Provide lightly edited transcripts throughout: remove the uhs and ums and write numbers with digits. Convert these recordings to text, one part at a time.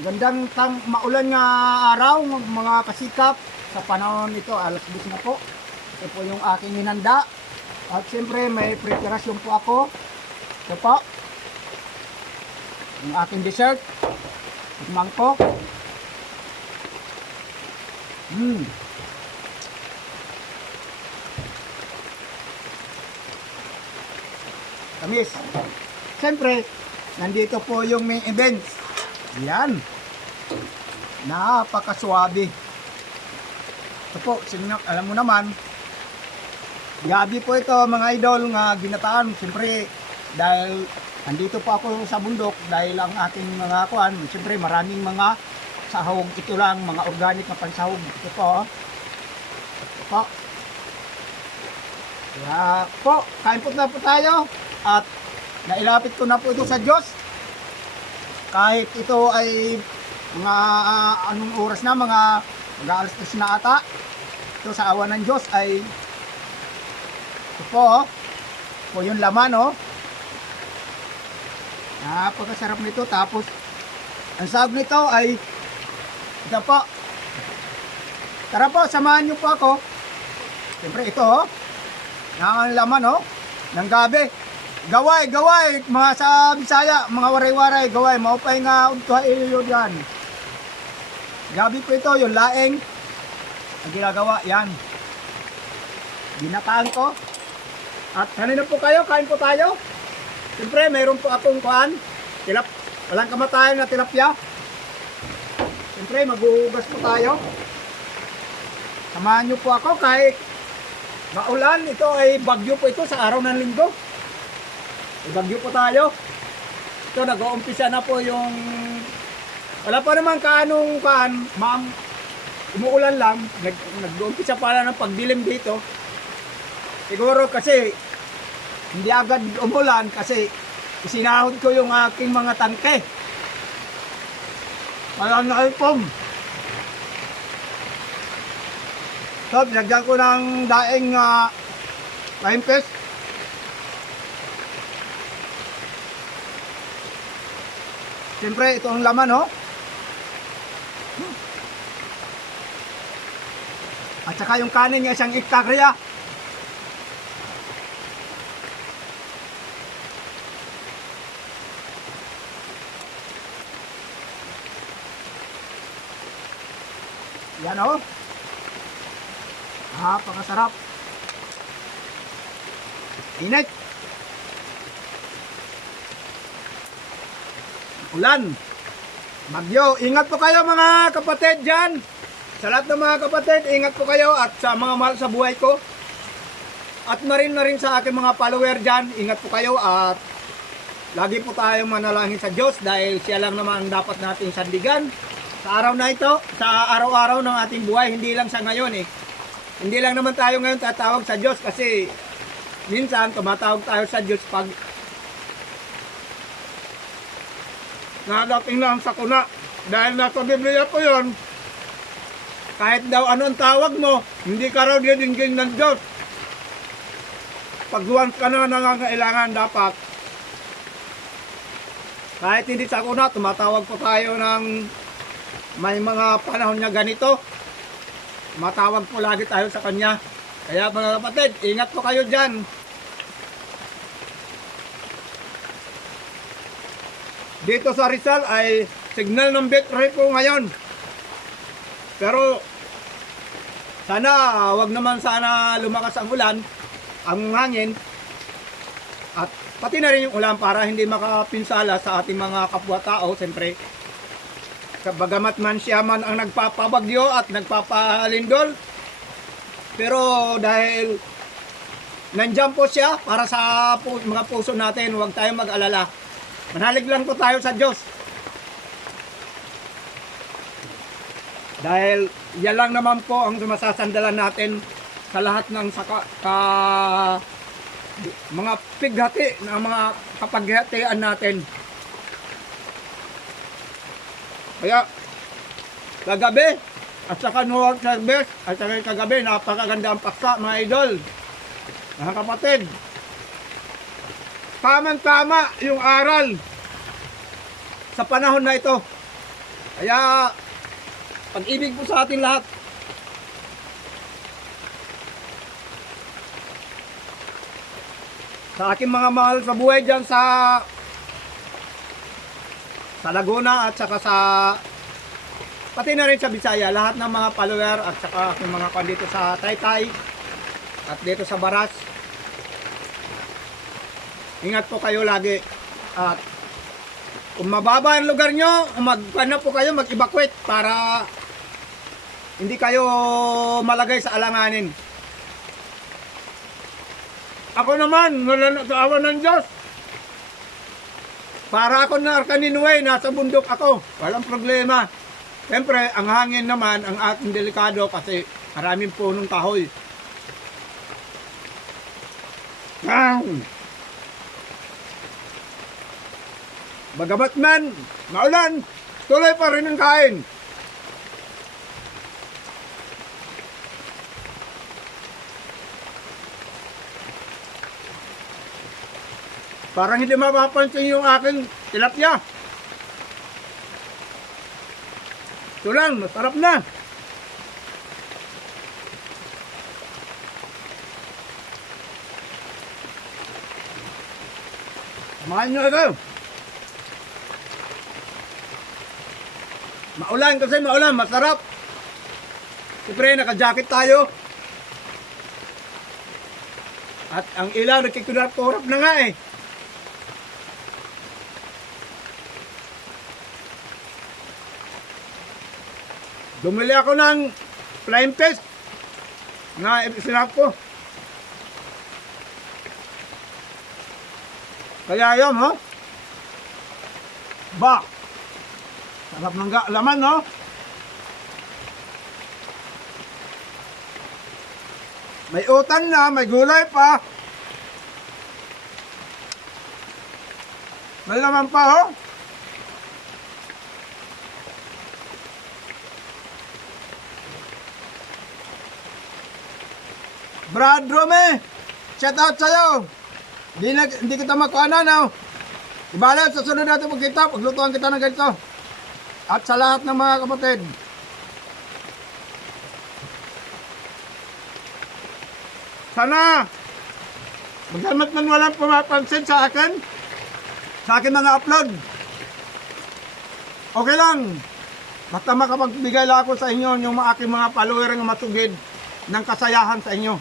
Gandang maulan nga araw, mga kasikap. Sa panahon ito, alas 10 na po. Ito po yung aking hinanda. At siyempre, may preparasyon po ako. Ito po. Yung aking dessert. Tikmang po. Tamis. Siyempre, nandito po yung main events. Yan. Napakaswabe. Ito po, alam mo naman, gabi po ito mga idol nga ginataan. Siyempre, dahil andito po ako sa bundok, dahil ang ating mga kuan, siyempre maraming mga sahog. Ito lang, mga organic na pansahog. Ito po. Ito po. Kaya po, kain po na po tayo. At nailapit ko na po ito sa Diyos. Kahit ito ay mga anong oras na, mga alas 3 na ata. Ito sa awa ng Diyos ay ito po yung laman, oh. Napakasarap nito. Tapos ang sahog nito ay ito po. Tara po, samahan nyo po ako. Siyempre ito, oh, ang laman, oh, ng gabi. Gaway, mga sa Bisaya, mga waray-waray, gaway, maupay nga untuha iyo yan. Gabi po ito, yung laeng, ang ginagawa, yan. Ginataan ko. At kanina po kayo, kain po tayo. Siyempre, mayroon po akong kuhan, walang kamatayan na tilapia. Siyempre, mag-uugas po tayo. Samahan nyo po ako kahit maulan, ito ay bagyo po ito sa araw ng linggo. Bagyo po tayo. Ito, nag-uumpisa na po yung wala pa naman kaanong umuulan lang. Nag-uumpisa pa lang ng pagdilim dito. Siguro kasi hindi agad umulan kasi isinahod ko yung aking mga tangke. Walang naipom. So, binagyan ko ng daing limpes. Siyempre, ito ang laman, oh. At saka yung kanin niya, isang hektarya. Yan, oh. Napakasarap. Init. Ulan, bagyo. Ingat po kayo mga kapatid dyan. Sa lahat ng mga kapatid, ingat po kayo. At sa mga mahal sa buhay ko. At na rin sa aking mga follower dyan, ingat po kayo. At lagi po tayo manalangin sa Diyos. Dahil siya lang naman ang dapat nating sandigan sa araw na ito, sa araw-araw ng ating buhay. Hindi lang sa ngayon eh. Hindi lang naman tayo ngayon tatawag sa Diyos. Kasi minsan tumatawag tayo sa Diyos pag nadating na ang sakuna. Dahil nasa Biblia po yun, kahit daw ano ang tawag mo, hindi ka raw dinggin ng Diyos. Pag once ka na nangangailangan, dapat kahit hindi sakuna, tumatawag po tayo ng may mga panahon niya ganito. Matawag po lagi tayo sa Kanya. Kaya mga kapatid, ingat po kayo dyan. Dito sa Rizal ay signal ng battery po ngayon. Pero sana wag naman sana lumakas ang ulan, ang hangin, at pati na rin yung ulan para hindi makapinsala sa ating mga kapwa-tao. Siyempre, bagamat man siya man ang nagpapabagyo at nagpapalindol, pero dahil nandiyan po siya para sa mga puso natin, huwag tayong mag-alala. Manalig lang po tayo sa Diyos. Dahil yan lang naman po ang masasandalan natin sa lahat ng mga pighati, ng mga kapaghatian natin. Kaya kagabi at saka New York Service at saka kagabi, napakaganda ang paksa mga idol, mga kapatid. Tamang-tama yung aral sa panahon na ito. Kaya, pag-ibig po sa ating lahat. Sa aking mga mahal sa buhay dyan sa Laguna at saka sa pati na rin sa Bisaya, lahat ng mga follower at saka aking mga dito sa Taytay at dito sa Baras. Ingat po kayo lagi. At kung mababa ang lugar nyo, mag-ano po kayo, mag-evacuate para hindi kayo malagay sa alanganin. Ako naman, sa awa ng Diyos, para ako na Arcaninuay, nasa bundok ako, walang problema. Siyempre, ang hangin naman, ang ating delikado kasi maraming punong kahoy. Bagamat man, maulan, tuloy pa rin ang kain. Parang hindi mapapansin yung aking tilapia. Ito lang, masarap na. Samahan nyo ito. Maulan kasi maulan, masarap. Siyempre, naka-jacket tayo. At ang ilaw, nagkikurap-kurap na nga eh. Bumili ako ng flying fish na sinap ko. Kaya yun, ho? Ba! Sarap ng laman, no? May utan na, may gulay pa. May laman pa, ho? Brad Rome, shout out sa'yo. Hindi kita makuha na. Ibala, sa sunod natin magkita, paglutuan kita ng ganito. At sa lahat ng mga kapatid. Sana, magdamat man walang pumapansin sa akin mga upload. Okay lang. Basta makapagbigay lang ako sa inyo yung aking mga follower ng matugid ng kasayahan sa inyo.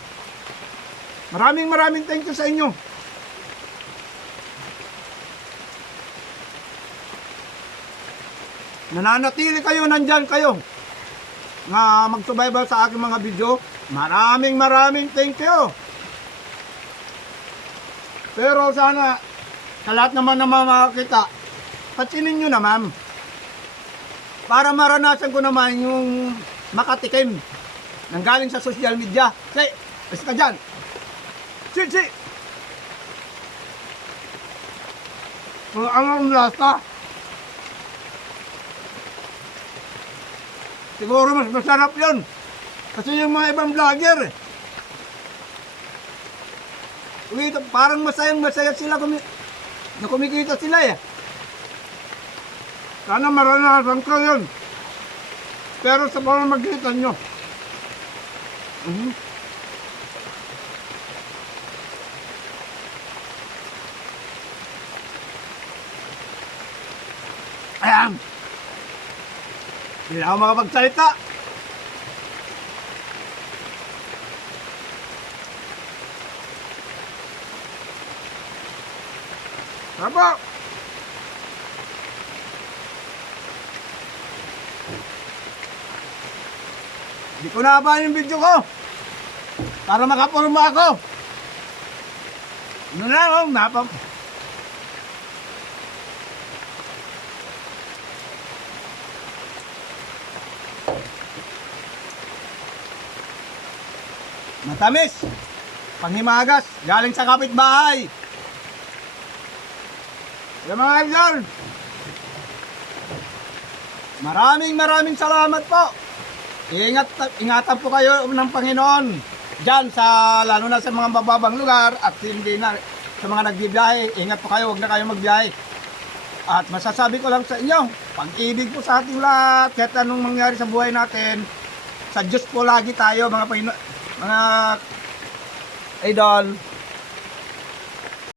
Maraming thank you sa inyo. Nananatili kayo, nandyan kayo nga magsubaybay sa aking mga video. Maraming thank you. Pero sana sa lahat naman na makakita, patsinin nyo naman para maranasan ko naman yung makatikim nang galing sa social media. Say, basta ka dyan. Si. Ang lasa. Siguro mas masarap yun. Kasi yung mga ibang vlogger parang masaya sila na kumikita sila eh. Sana maranasan ko yun. Pero sa pamamagitan nyo. Ayan. Hindi na ako makapagsalita. Apa? Hindi ko naabahan yung video ko para makapurma ako. Ano na, matamis, panghimagas, galing sa kapitbahay. Kaya mga idol, maraming salamat po. Ingatan po kayo ng Panginoon dyan lalo na sa mga bababang lugar at hindi na sa mga nagbibiyahe. Ingat po kayo, huwag na kayo magbiyahe. At masasabi ko lang sa inyo, pag-ibig po sa ating lahat, kahit anong mangyari sa buhay natin, sa Diyos po lagi tayo mga idol.